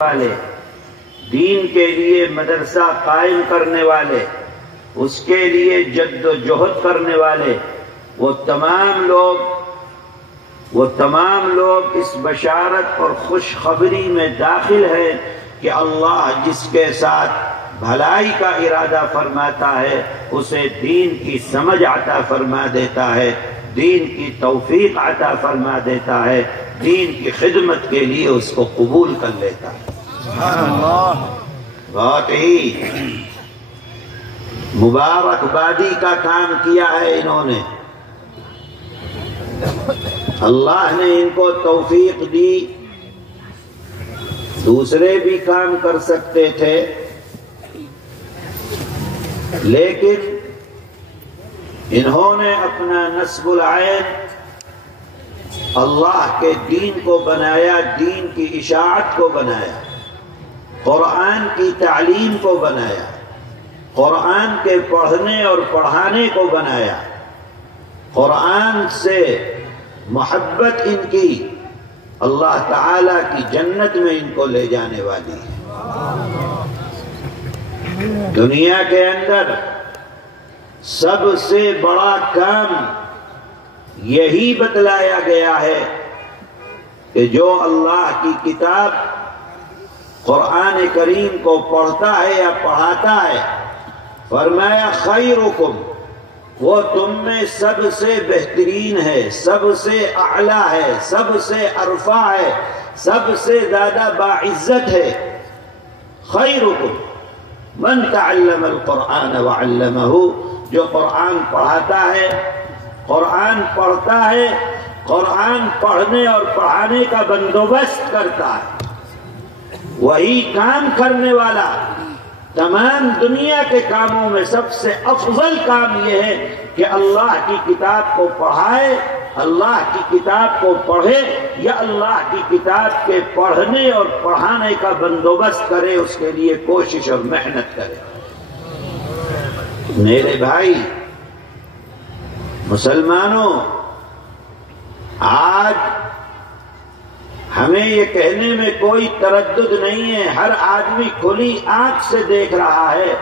والے، دین کے لیے مدرسہ قائم کرنے والے، اس کے لیے جد و جہد کرنے والے، وہ تمام لوگ اس بشارت اور خوشخبری میں داخل ہیں کہ اللہ جس کے ساتھ بھلائی کا ارادہ فرماتا ہے اسے دین کی سمجھ عطا فرما دیتا ہے، دین کی توفیق عطا فرما دیتا ہے، دین کی خدمت کے لیے اس کو قبول کر لیتا ہے۔ سبحان اللہ، بہت ہی مبارکبادی کا کام کیا ہے انہوں نے، اللہ نے ان کو توفیق دی۔ دوسرے بھی کام کر سکتے تھے لیکن انہوں نے اپنا نصب العین اللہ کے دین کو بنایا، دین کی اشاعت کو بنایا، قرآن کی تعلیم کو بنایا، قرآن کے پڑھنے اور پڑھانے کو بنایا، قرآن سے محبت ان کی اللہ تعالی کی جنت میں ان کو لے جانے والی ہے۔ دنیا کے اندر سب سے بڑا کام یہی بتلایا گیا ہے کہ جو اللہ کی کتاب قرآن کریم کو پڑھتا ہے یا پڑھاتا ہے، فرمایا خیرکم، وہ تم میں سب سے بہترین ہے، سب سے اعلیٰ ہے، سب سے ارفع ہے، سب سے زیادہ باعزت ہے۔ خیرکم من تعلم القرآن وعلمہ، جو قرآن پڑھاتا ہے، قرآن پڑھتا ہے، قرآن پڑھنے اور پڑھانے کا بندوبست کرتا ہے، وہی کام کرنے والا تمام دنیا کے کاموں میں سب سے افضل کام یہ ہے کہ اللہ کی کتاب کو پڑھائے، اللہ کی کتاب کو پڑھے یا اللہ کی کتاب کے پڑھنے اور پڑھانے کا بندوبست کرے، اس کے لیے کوشش اور محنت کرے۔ میرے بھائی مسلمانوں، آج ہمیں یہ کہنے میں کوئی تردد نہیں ہے، ہر آدمی کھلی آنکھ سے دیکھ رہا ہے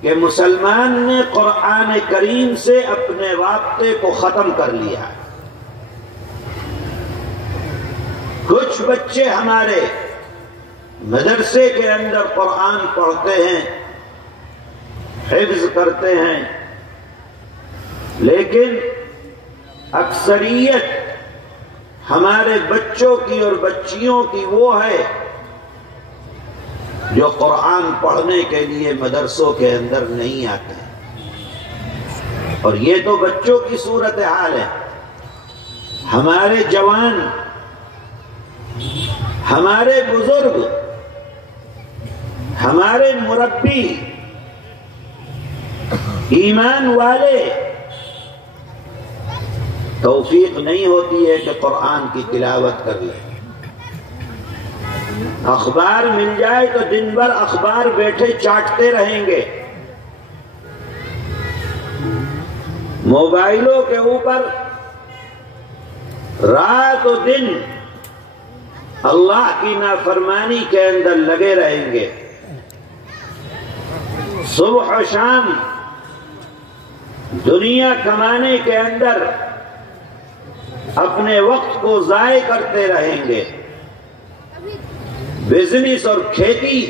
کہ مسلمان نے قرآن کریم سے اپنے رابطے کو ختم کر لیا ہے۔ کچھ بچے ہمارے مدرسے کے اندر قرآن پڑھتے ہیں، حفظ کرتے ہیں، لیکن اکثریت ہمارے بچوں کی اور بچیوں کی وہ ہے جو قرآن پڑھنے کے لیے مدرسوں کے اندر نہیں آتے، اور یہ تو بچوں کی صورتحال ہے۔ ہمارے جوان، ہمارے بزرگ، ہمارے مربی، ایمان والے، توفیق نہیں ہوتی ہے کہ قرآن کی تلاوت کر لیں۔ اخبار مل جائے تو دن بھر اخبار بیٹھے چاٹتے رہیں گے، موبائلوں کے اوپر رات و دن اللہ کی نافرمانی کے اندر لگے رہیں گے، صبح و شام دنیا کمانے کے اندر اپنے وقت کو ضائع کرتے رہیں گے، بزنس اور کھیتی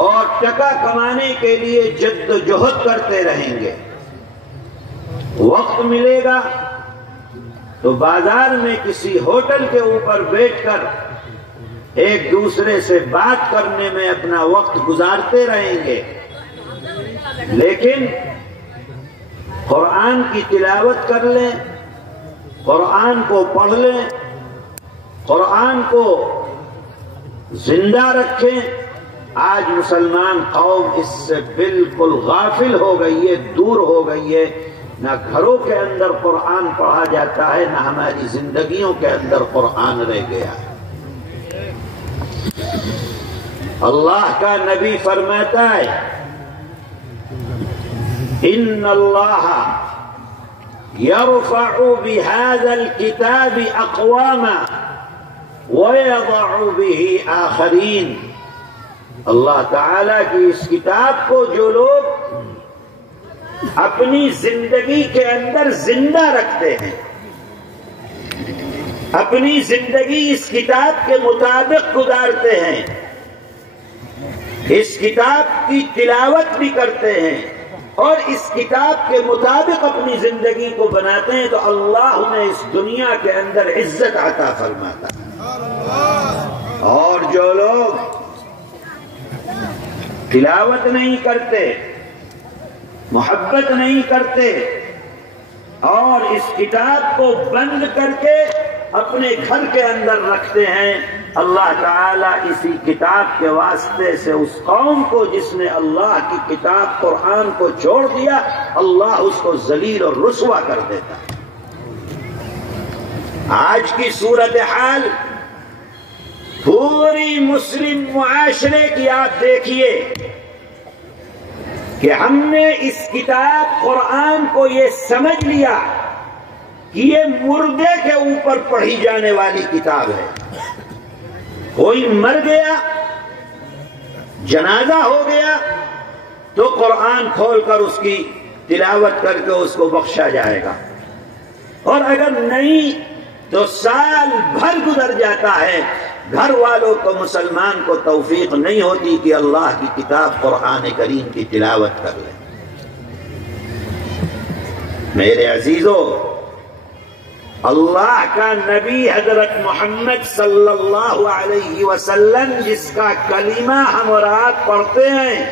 اور ٹکا کمانے کے لیے جد و جہد کرتے رہیں گے۔ وقت ملے گا تو بازار میں کسی ہوٹل کے اوپر بیٹھ کر ایک دوسرے سے بات کرنے میں اپنا وقت گزارتے رہیں گے، لیکن قرآن کی تلاوت کر لیں، قرآن کو پڑھ لیں، قرآن کو زندہ رکھیں۔ آج مسلمان قوم اس سے بالکل غافل ہو گئی ہے، دور ہو گئی ہے، نہ گھروں کے اندر قرآن پڑھا جاتا ہے، نہ ہماری زندگیوں کے اندر قرآن رہ گیا ہے۔ اللہ کا نبی فرماتا ہے ان اللہ يرفع بهذا الكتاب اقواما وَيَضَعُ بِهِ آخَرِينَ۔ اللہ تعالیٰ کی اس کتاب کو جو لوگ اپنی زندگی کے اندر زندہ رکھتے ہیں، اپنی زندگی اس کتاب کے مطابق گزارتے ہیں، اس کتاب کی تلاوت بھی کرتے ہیں اور اس کتاب کے مطابق اپنی زندگی کو بناتے ہیں، تو اللہ انہیں اس دنیا کے اندر عزت عطا فرماتا ہے۔ اور جو لوگ تلاوت نہیں کرتے، محبت نہیں کرتے اور اس کتاب کو بند کر کے اپنے گھر کے اندر رکھتے ہیں، اللہ تعالیٰ اسی کتاب کے واسطے سے اس قوم کو جس نے اللہ کی کتاب قرآن کو چھوڑ دیا، اللہ اس کو ذلیل اور رسوا کر دیتا ہے۔ آج کی صورتحال پوری مسلم معاشرے کی آپ دیکھیے کہ ہم نے اس کتاب قرآن کو یہ سمجھ لیا کہ یہ مردے کے اوپر پڑھی جانے والی کتاب ہے۔ کوئی مر گیا، جنازہ ہو گیا تو قرآن کھول کر اس کی تلاوت کر کے اس کو بخشا جائے گا، اور اگر نہیں تو سال بھر گزر جاتا ہے، گھر والوں کو مسلمان کو توفیق نہیں ہوتی کہ اللہ کی کتاب قرآن کریم کی تلاوت کر لیں۔ میرے عزیزو، اللہ کا نبی حضرت محمد صلی اللہ علیہ وسلم جس کا کلمہ ہم اور آپ پڑھتے ہیں،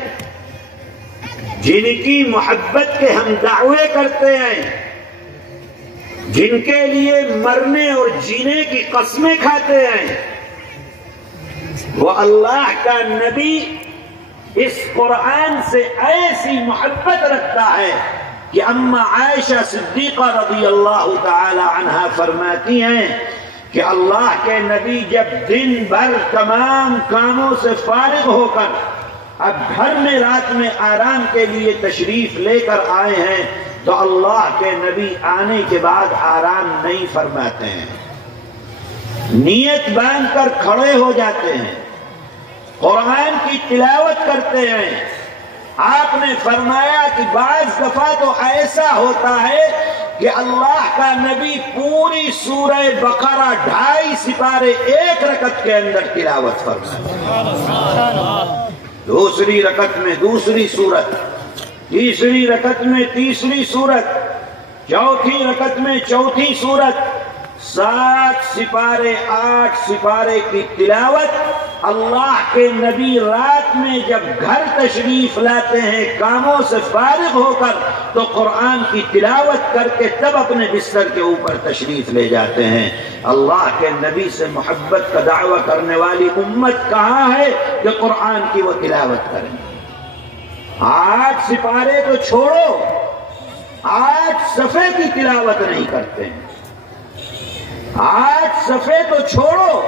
جن کی محبت کے ہم دعوے کرتے ہیں، جن کے لیے مرنے اور جینے کی قسمیں کھاتے ہیں، وہ اللہ کا نبی اس قرآن سے ایسی محبت رکھتا ہے کہ اما عائشہ صدیقہ رضی اللہ تعالی عنہا فرماتی ہیں کہ اللہ کے نبی جب دن بھر تمام کاموں سے فارغ ہو کر اب گھر میں رات میں آرام کے لیے تشریف لے کر آئے ہیں تو اللہ کے نبی آنے کے بعد آرام نہیں فرماتے ہیں، نیت باندھ کر کھڑے ہو جاتے ہیں، قرآن کی تلاوت کرتے ہیں۔ آپ نے فرمایا کہ بعض دفعہ تو ایسا ہوتا ہے کہ اللہ کا نبی پوری سورہ بقرہ 2.5 سپارے ایک رکعت کے اندر تلاوت فرماتے ہیں، دوسری رکعت میں دوسری سورت، تیسری رکعت میں تیسری سورت، چوتھی رکعت میں چوتھی سورت، 7 سپارے 8 سپارے کی تلاوت۔ اللہ کے نبی رات میں جب گھر تشریف لاتے ہیں کاموں سے فارغ ہو کر تو قرآن کی تلاوت کر کے تب اپنے بستر کے اوپر تشریف لے جاتے ہیں۔ اللہ کے نبی سے محبت کا دعویٰ کرنے والی امت کہاں ہے کہ قرآن کی وہ تلاوت کریں؟ 8 سپارے تو چھوڑو، 8 صفحے کی تلاوت نہیں کرتے ہیں، 8 صفحے تو چھوڑو،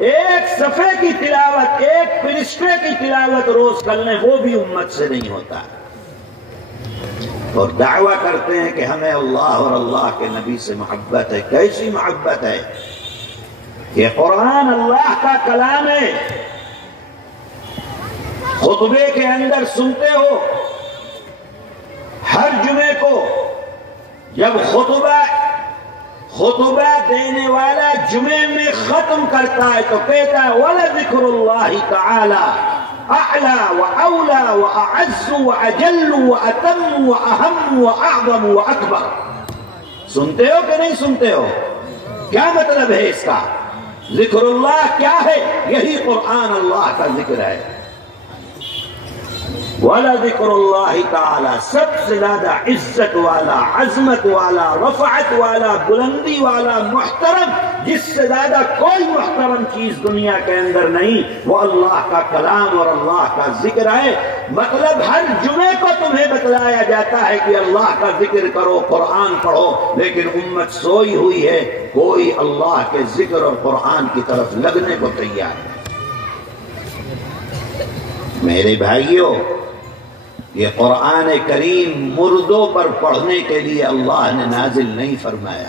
1 صفحے کی تلاوت، 1 پرسٹے کی تلاوت روز کر لیں، وہ بھی امت سے نہیں ہوتا، اور دعویٰ کرتے ہیں کہ ہمیں اللہ اور اللہ کے نبی سے محبت ہے۔ کیسی محبت ہے؟ یہ قرآن اللہ کا کلام ہے، خطبے کے اندر سنتے ہو، ہر جمعے کو جب خطبہ دینے والا جمعے میں ختم کرتا ہے تو کہتا ہے وَلَذِكْرُ اللَّهِ تَعَالَى أَعْلَى وَأَوْلَى وَأَعَزُّ وَأَجَلُّ وَأَتَمُّ وَأَهَمُّ وَأَعْظَمُ وَأَكْبَرُ۔ سنتے ہو کہ نہیں سنتے ہو؟ کیا مطلب ہے اس کا؟ ذکر اللہ کیا ہے؟ یہی قرآن اللہ کا ذکر ہے۔ وَلَذِكْرُ اللَّهِ تَعَالَى، سب سے زیادہ عزت والا، عظمت والا، رفعت والا، بلندی والا، محترم، جس سے زیادہ کوئی محترم چیز دنیا کے اندر نہیں، وہ اللہ کا کلام اور اللہ کا ذکر ہے۔ مطلب ہر جمعے کو تمہیں بتلایا جاتا ہے کہ اللہ کا ذکر کرو، قرآن پڑھو، لیکن امت سوئی ہوئی ہے، کوئی اللہ کے ذکر اور قرآن کی طرف لگنے کو تیار ہے۔ میرے بھائیوں، یہ قرآن کریم مردوں پر پڑھنے کے لیے اللہ نے نازل نہیں فرمایا،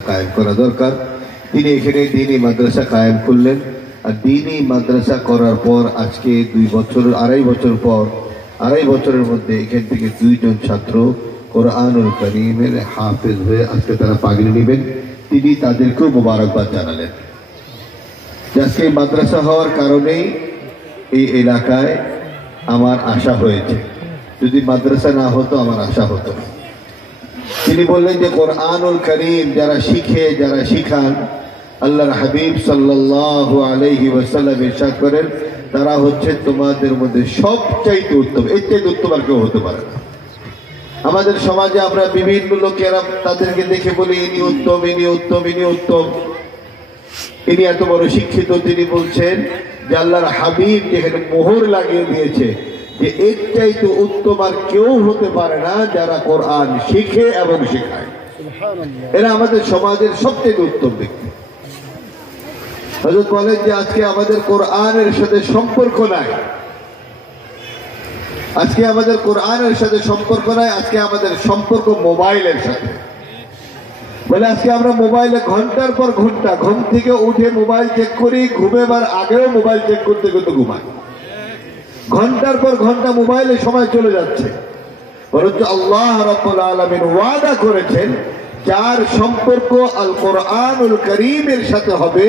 কায়েম করা দরকার। তিনি এখানে দ্বীনি মাদ্রাসা কায়েম করলেন। আর দ্বীনি মাদ্রাসা করার পর আজকে 2 বছর, 2.5 বছর পর, 2.5 বছরের মধ্যে এখান থেকে 2 জন ছাত্র কোরআনুল কারীমের হাফেজ হয়ে আজকে তারা পাগড়ি নেবেন। তিনি তাদেরকেও মোবারকবাদ জানালেন। আজকে মাদ্রাসা হওয়ার কারণেই এই এলাকায় আমার আশা হয়েছে, যদি মাদ্রাসা না হতো আমার আশা হতো না। তিনি বললেন যে কোরআনুল কারীম যারা শিখে, যারা শিখান, আল্লাহর হাবিব সাল্লাল্লাহু আলাইহি ওয়াসাল্লাম ইরশাদ করেন তারা হচ্ছে তোমাদের মধ্যে সবচাইতে উত্তম। এর চাইতে উত্তম আর কেউ হতে পারে না। আমাদের সমাজে আমরা বিভিন্ন লোকেরা তাদেরকে দেখে বলি ইনি উত্তম, ইনি উত্তম, ইনি উত্তম, ইনি এত বড় শিক্ষিত। তিনি বলছেন যে আল্লাহর হাবিব যেখানে মোহর লাগিয়ে দিয়েছে যে এর চাইতে উত্তম আর কেউ হতে পারে না যারা কোরআন শিখে এবং শেখায়। এরা আমাদের সমাজের সবচেয়ে উত্তম ব্যক্তি। হযরত বলেন যে আজকে আমাদের কোরআনের সাথে সম্পর্ক নাই, আজকে আমাদের কোরআনের সাথে সম্পর্ক নাই, আজকে আমাদের সম্পর্ক মোবাইলের সাথে। বলে আজকে আমরা মোবাইলে ঘন্টার পর ঘন্টা, ঘুম থেকে উঠে মোবাইল চেক করি, ঘুমেবার আগেও মোবাইল চেক করতে করতে ঘুমাই। ঘন্টার পর ঘন্টা মোবাইলে সময় চলে যাচ্ছে। বরঞ্চ আল্লাহ রাব্বুল আলামিন ওয়াদা করেছেন, যার সম্পর্ক আল কোরআনুল কারীমের সাথে হবে,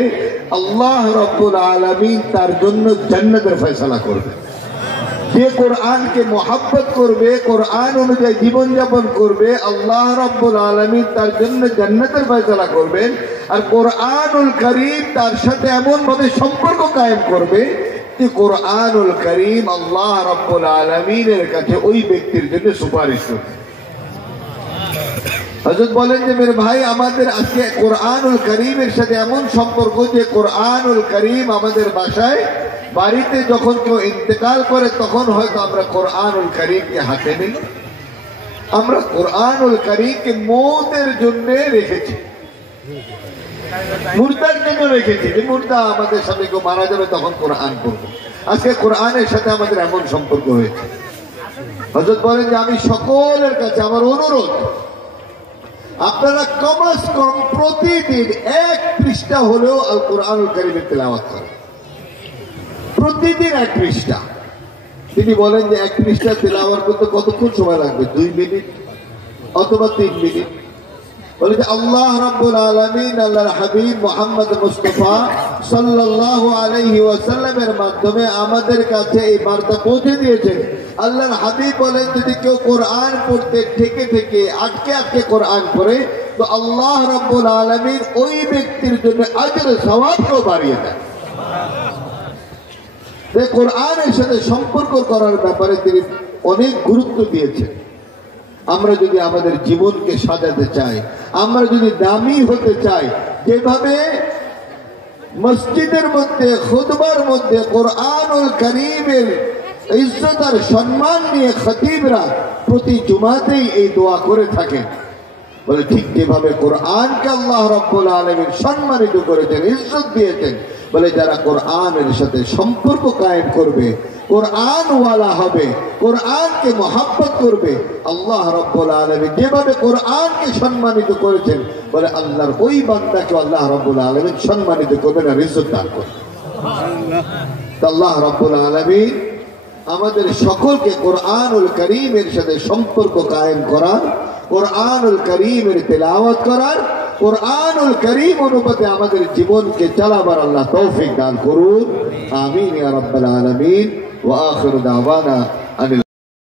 আল্লাহ রাব্বুল আলামিন তার জন্য জান্নাতের ফয়সালা করবে। যে কোরআনকে মহব্বত করবে, কোরআন অনুযায়ী জীবনযাপন করবে, আল্লাহ রাব্বুল আলামিন তার জন্য জান্নাতের ফয়সালা করবেন। আর কোরআনুল কারীম তার সাথে এমন ভাবে সম্পর্ক কায়েম করবে যে কোরআনুল কারীম আল্লাহ রাব্বুল আলামিনের কাছে ওই ব্যক্তির জন্য সুপারিশ করবে। হযরত বলেন যে মেরে ভাই, আমাদের আজকে কোরআনুল কারীমের সাথে এমন সম্পর্ক যে কোরআনুল কারীম আমাদের বাসায়, বাড়িতে যখন কেউ ইন্তেকাল করে তখন হয়তো আমরা কোরআনুল কারীমকে হাতে নিই। আমরা কোরআনুল কারীমকে মওতের জন্য রেখেছি, মুর্দার জন্য রেখেছি, যে মুর্দা আমাদের সাথে কেউ মারা যাবে তখন কোরআন পড়বো। আজকে কোরআনের সাথে আমাদের এমন সম্পর্ক হয়েছে। হযরত বলেন যে আমি সকলের কাছে আমার অনুরোধ, আপনারা কমস কম প্রতিদিন 1 পৃষ্ঠা হলেও আল কোরআনুল কারীমের তেলাওয়াত করেন। প্রতিদিন 1 পৃষ্ঠা। তিনি বলেন যে 1 পৃষ্ঠা তেলাওয়াত করতে কতক্ষণ সময় লাগবে? 2 মিনিট অথবা 3 মিনিট। বলে যে আল্লাহ রাব্বুল আলামিন আল্লাহর হাবিব মুহাম্মদ মুস্তাফা সাল্লাল্লাহু আলাইহি ওয়াসাল্লামের মাধ্যমে আমাদের কাছে এই বার্তা পৌঁছে দিয়েছেন। আল্লাহর হাবিব বলেন, যদি কেউ কোরআন পড়তে থেকে থেকে আটকে আটকে কোরআন পড়ে, তো আল্লাহ রাব্বুল আলামিন ওই ব্যক্তির জন্য আজর সওয়াবও বাড়িয়ে দেন। কোরআনের সাথে সম্পর্ক করার ব্যাপারে তিনি অনেক গুরুত্ব দিয়েছেন। আমরা যদি আমাদের জীবনকে সাজাতে চাই, আমরা যদি দামি হতে চাই, যেভাবে মসজিদের মধ্যে খুতবার মধ্যে কোরআনুল কারীমের ইজ্জত আর সম্মান নিয়ে খতিবরা প্রতি জুমাতেই এই দোয়া করে থাকেন, বলে ঠিক যেভাবে কোরআনকে আল্লাহ রাব্বুল আলামিন সম্মানিত করেছেন, ইজ্জত দিয়েছেন, বলে যারা কোরআনের সাথে সম্পর্ক কায়েম করবে, কোরআন ওয়ালা হবে, কোরআনকে মহব্বত করবে, আল্লাহ রাব্বুল আলামিন যেভাবে কোরআনকে সম্মানিত করেছেন, বলে আল্লাহর ওই বান্দাকে আল্লাহ রাব্বুল আলামিন সম্মানিত করবেন আর ইজ্জত দান করবেন। আল্লাহ রাব্বুল আলামিন আমাদের সকলকে কোরআনুল কারীমের সাথে সম্পর্ক কায়েম করার, কোরআনুল কারীমের তেলাওয়াত করার, কোরআনুল কারীম অনুপাতে আমাদের জীবনকে চালাবার আল্লাহ তৌফিক দান করুন। আমিন ইয়া রাব্বাল আলামিন। ওয়া আখিরু দাওয়ানা